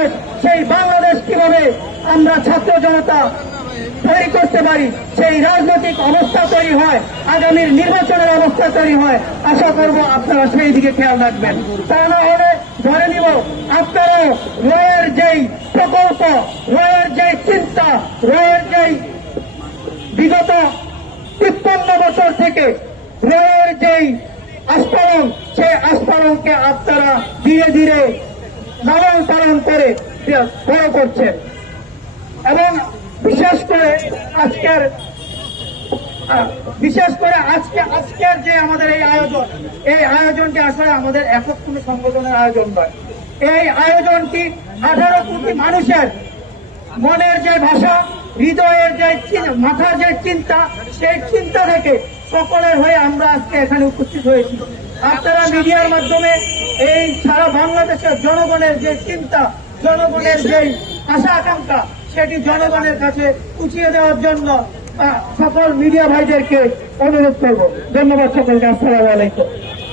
বাংলাদেশ, সেই বাংলাদেশ কিভাবে আমরা ছাত্র জনতা তৈরি করতে পারি, সেই রাজনৈতিক অবস্থা তৈরি হয়, আগামীর নির্বাচনের অবস্থা তৈরি হয়। আশা করব আপনারা সেই দিকে খেয়াল রাখবেন। তা না হলে ধরে নিব আপনারাও রয়ের যেই প্রকল্প, রয়ের যেই চিন্তা, রয়ের যেই বিগত 53 বছর থেকে রয়ের যেই আস্ফালন, সেই আস্ফালনকে আপনারা ধীরে ধীরে লালন পালন করে বড় করছেন। এবং বিশেষ করে আজকের যে আমাদের এই আয়োজনটি আসলে আমাদের একক কোন সংগঠনের আয়োজন নয়। এই আয়োজনটি 18 কোটি মানুষের মনের যে ভাষা, হৃদয়ের যে মাথার যে চিন্তা, সেই চিন্তা থেকে সকলের হয়ে আমরা আজকে এখানে উপস্থিত হয়েছি। আপনারা মিডিয়ার মাধ্যমে এই সারা বাংলাদেশের জনগণের যে চিন্তা, জনগণের যে আশা আকাঙ্ক্ষা, সেটি জনগণের কাছে পৌঁছিয়ে দেওয়ার জন্য সকল মিডিয়া ভাইদেরকে অনুরোধ করব। ধন্যবাদ সকলকে। আসসালামু আলাইকুম।